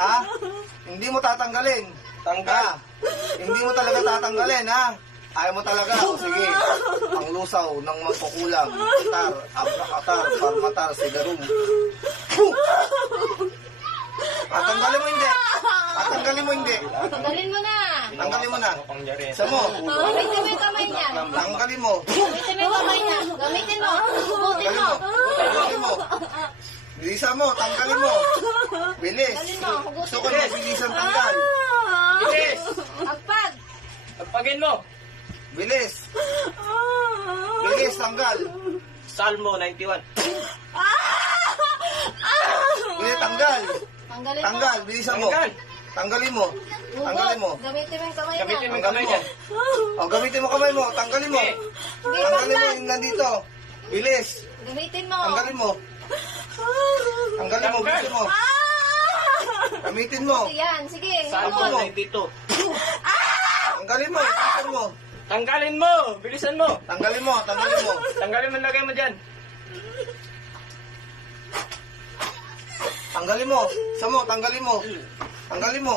Ha? Hindi mo tatanggalin. Tanggal. Hindi mo talaga tatanggalin, ha? Ayaw mo talaga. O sige. Ang lusaw ng magkukulam. Atar, abrakatar, parmatar, sigarum. Tatanggalin mo hindi. Tatanggalin mo hindi. Tanggalin mo na. Tanggalin mo na. Pangyarihan. Isa mo. Gamitin mo yung kamay niya. Tanggalin mo. Gamitin mo yung kamay niya. Gamitin mo. Hugutin mo. Tanggalin mo. Bilisan mo. Tanggalin mo. Bilis. Tanggalin mo. Hugutin Gusto ko mo. na bilisan tanggal. Bilis! Agpag. Pagpagin mo. Bilis. Bilis, tanggal. Salmo 91. Bilis, tanggal. Tanggalin mo. Tanggal. Bilisan mo. Tanggal. Tanggalin mo. Tanggalin mo. Hugot. Gamitin mo yung kamay niya. Gamitin mo yung Tanggalin kamay mo. niya. O, gamitin mo kamay mo. Tanggalin mo. Okay. Sige, Tanggalin mo tanggal. yung nandito. Bilis. Gamitin mo. Tanggalin mo. Tanggalin mo. Tanggal. Bilisan mo. Gamitin mo. Yan. Sige. Salmo Ano? 92. Tanggalin mo. Bilisan mo. Tanggalin mo! Bilisan mo! Tanggalin mo. Tanggalin mo. Tanggalin mo, lagay mo dyan. Tanggalin mo. Isa mo. Tanggalin mo. Tanggalin mo.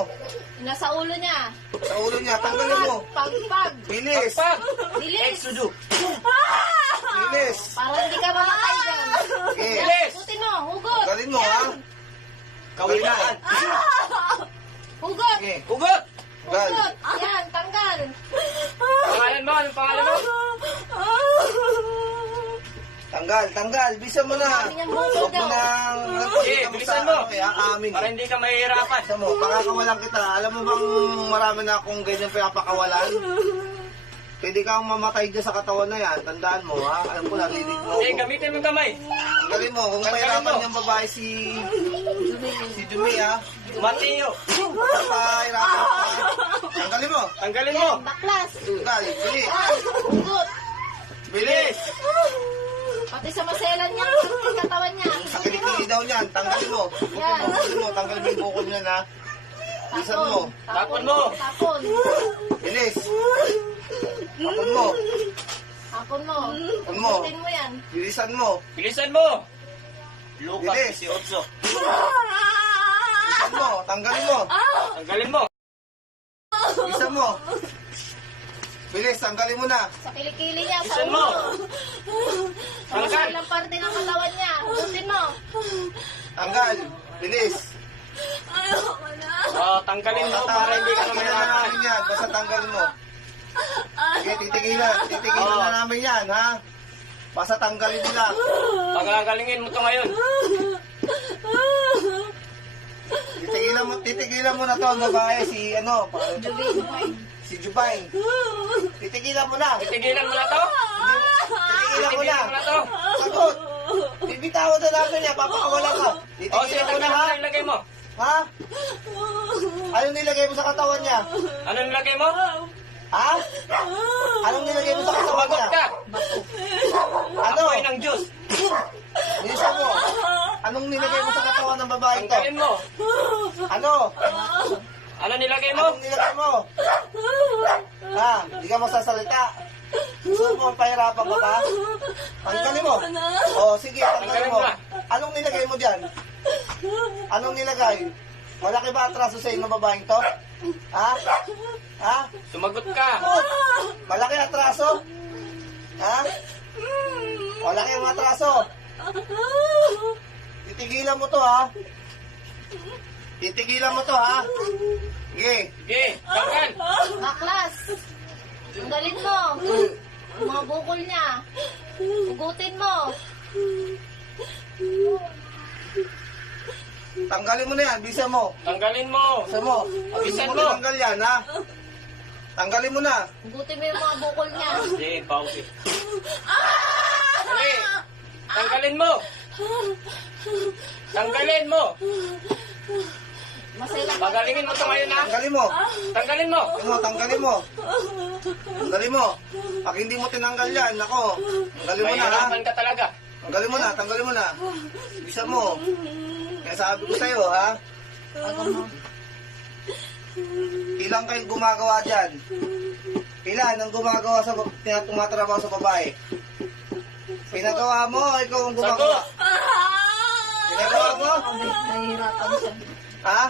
Nasa ulo niya. Sa ulo niya. Tanggalin mo. Pagpag. Bilis. Pag! Bilis. Exodo! Bilis. Para hindi ka mamatay dyan. Okay. Bilis! Hugutin mo. Hugot. Tanggalin mo, ha? Kawilaan! Hugot. Okay. Ugot! Tanggal. Hugot. Yan. Tanggal. Pangalan mo? Anong pangalan mo? Tanggal. Tanggal. Bilisan mo na. Sabi niya, bukol Huwag mo daw. nang... Okay, bilisan mo. Kaya amin. Para hindi ka mahihirapan. Isa mo, pakakawalan kita. Alam mo bang marami na akong ganyan pinapakawalan? Pwede kang mamatay dyan sa katawan na yan. Tandaan mo, ha? Alam ko, narinig mo. Eh, gamitin mo yung kamay. Tanggalin mo. Kung Tanggalin mahirapan mo. yung babae si Jumi, ha? Matiyo. Mahirapan ka. Tanggalin mo. Tanggalin mo. Yan. Baklas. Tanggal. Bilis. Hugot. Bilis. Pati sa maselan niya. Pati katawan niya. Sa kilikili daw niyan. Tanggalin mo. Tanggalin mo. Tanggalin mo yung bukol niyan, ha? Bilisan mo. Tapon mo. Tapon. Bilis. Tapon mo. Tapon mo. Tapon mo. Hugutin mo yan. Bilisan mo. Bilisan mo. Lucas Bilis. 18. Bilisan mo. Tanggalin mo. Tanggalin mo. Bilisan mo. Bilis. Tanggalin mo na. Sa kilikili niya. Sa Bilisan mo. ulo. Sa Tanggal. maselang parte ng katawan niya. Hugutin mo. Tanggal. Bilis. Tanggalin mo para hindi ka na Titigilan na mahirapan. namin yan. Basta tanggalin mo. Sige, titigilan. Titigilan na namin yan, ha? Basta tanggalin mo lang. Pagagalingin mo to ngayon. Titigilan mo na to, ang babae, si ano, si Jubay. Titigilan mo na. Titigilan mo na to. Titigilan mo na. Titigilan mo na to. Sagot. Bibitawan na namin yan, papakawala ka. O, sige, Titigilan mo na, ha? tanggalin mo. Ilagay mo. Ha? Anong nilagay mo sa katawan niya? Ano nilagay mo? Ha? Anong nilagay mo sa katawan Sumagot niya? ka. Ano? Apoy ng Diyos. Bilisan mo. Anong nilagay mo sa katawan ng babae to? Tanggalin mo. Ano? Ano nilagay mo? Anong nilagay mo? Ha? Hindi ka magsasalita. Gusto mo pahirapan ka ba? Tanggalin mo. O, sige, tanggalin mo. Anong nilagay mo dyan? Anong nilagay? Malaki ba atraso sa inyo babaeng to? Ha? Ha? Sumagot ka. Malaki atraso? Ha? Malaki ang atraso. Titigilan mo to, ha? Titigilan mo to, ha? Sige. Sige, tanggal. Baklas. Tanggalin mo. Ang mga bukol niya. Hugutin mo. Tanggalin mo na yan. Bisa mo. Tanggalin mo. Bisa mo. Bisan Bisa mo mo. tanggal yan, ha? Tanggalin mo na. Hugutin mo yung mga bukol niya. Sige, pause. Sige, tanggalin mo. Tanggalin mo. Maselang Pagalingin mo to ngayon ha. Tanggalin mo. Tanggalin mo. Tanggalin mo. Tanggalin mo. Pag hindi mo tinanggal yan, ako. Tanggalin mo na, ha? Mahirapan ka talaga. Tanggalin mo na, tanggalin mo na. Bisa mo. Kaya sabi ko sa'yo, ha? Ilang kayo gumagawa dyan? Ilan ang gumagawa sa tumatrabaho sa babae? Pinagawa mo, ikaw ang gumagawa. Sagot. Pinagawa mo? Nahihirapan siya. Ha?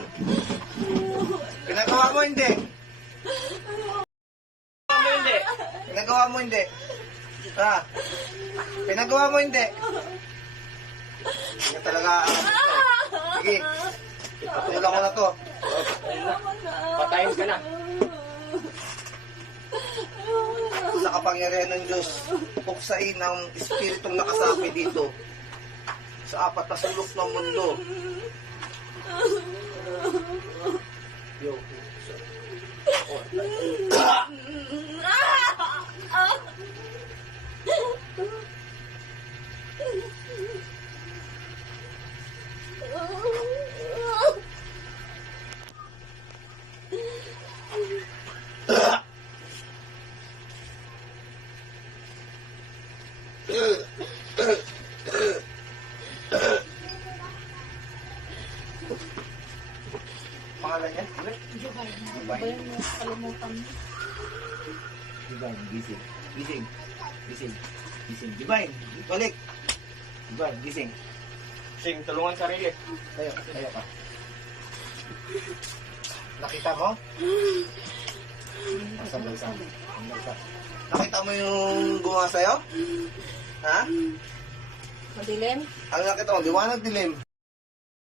Pinagawa mo hindi? Ano hindi? Pinagawa mo hindi? Ha? Pinagawa mo hindi? Hindi talaga. Sige. Patulang ko na to. Patayin ka na. Sa kapangyarihan ng Diyos, buksain ang espiritong nakasapi dito sa apat na sulok ng mundo. Yo. Pangalan niya? Bayan mo, kalimutan mo. Divine, gising. Gising. Gising. Gising. Divine, balik. Divine, gising. Sing, tulungan sarili. Tayo, tayo ka. Nakita mo? Sandal ka. Sandal ka. Nakita mo yung gumawa sa'yo? Ha? Madilim? Ano nakita mo? Liwanag dilim.